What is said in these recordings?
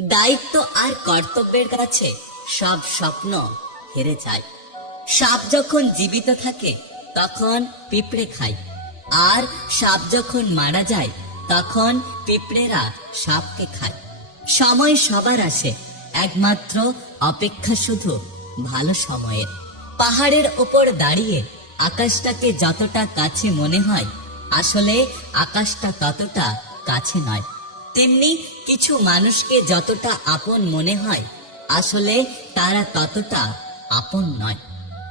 দায়িত্ব আর কর্তব্যের কাছে সব স্বপ্ন হেরে যায়। সাপ যখন জীবিত থাকে, তখন পিঁপড়ে খায়। আর সাপ যখন মারা যায়, তখন পিঁপড়েরা সাপকে খায়। সময় সবার আসে, একমাত্র অপেক্ষা শুধু ভালো সময়ের। পাহাড়ের ওপর দাঁড়িয়ে আকাশটাকে যতটা কাছে মনে হয়, আসলে আকাশটা ততটা কাছে নয়। তেমনি কিছু মানুষকে যতটা আপন মনে হয়, আসলে তারা ততটা আপন নয়।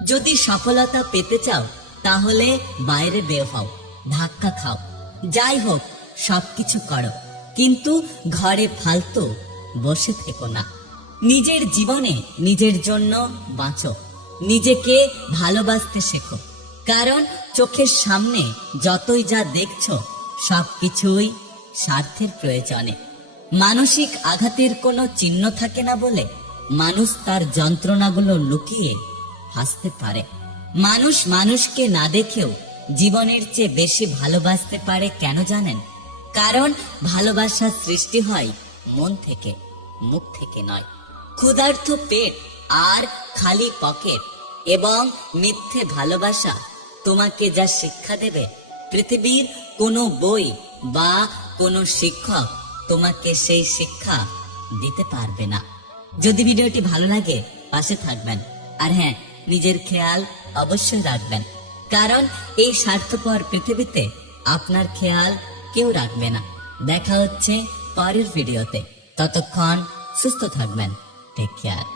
যদি সফলতা পেতে চাও, তাহলে বাইরে বের হও, ধাক্কা খাও। যাই হোক, সবকিছু করো। কিন্তু ঘরে ফালতু বসে থেকো না। নিজের জীবনে নিজের জন্য বাঁচো। নিজেকে ভালোবাসতে শেখো। কারণ চোখের সামনে যতই যা দেখছ, সবকিছুই স্বার্থের প্রয়োজনে। মানসিক আঘাতের কোনো চিহ্ন থাকে না বলে মানুষ তার যন্ত্রণাগুলো লুকিয়ে হাসতে পারে। মানুষ মানুষকে না দেখেও জীবনের চেয়ে বেশি ভালোবাসতে পারে কেন জানেন? কারণ ভালোবাসার সৃষ্টি হয় মন থেকে, মুখ থেকে নয়। ক্ষুধার্থ পেট আর খালি পকেট এবং মিথ্যে ভালোবাসা তোমাকে যা শিক্ষা দেবে, পৃথিবীর কোনো বই বা কোনো শিক্ষক তোমাকে সেই শিক্ষা দিতে পারবে না। যদি ভিডিওটি ভালো লাগে, পাশে থাকবেন। আর হ্যাঁ নিজের খেয়াল অবশ্যই রাখবেন। কারণ এই স্বার্থপর পৃথিবীতে আপনার খেয়াল কেউ রাখবে না। দেখা হচ্ছে পরের ভিডিওতে। ততক্ষণ সুস্থ থাকবেন। Take care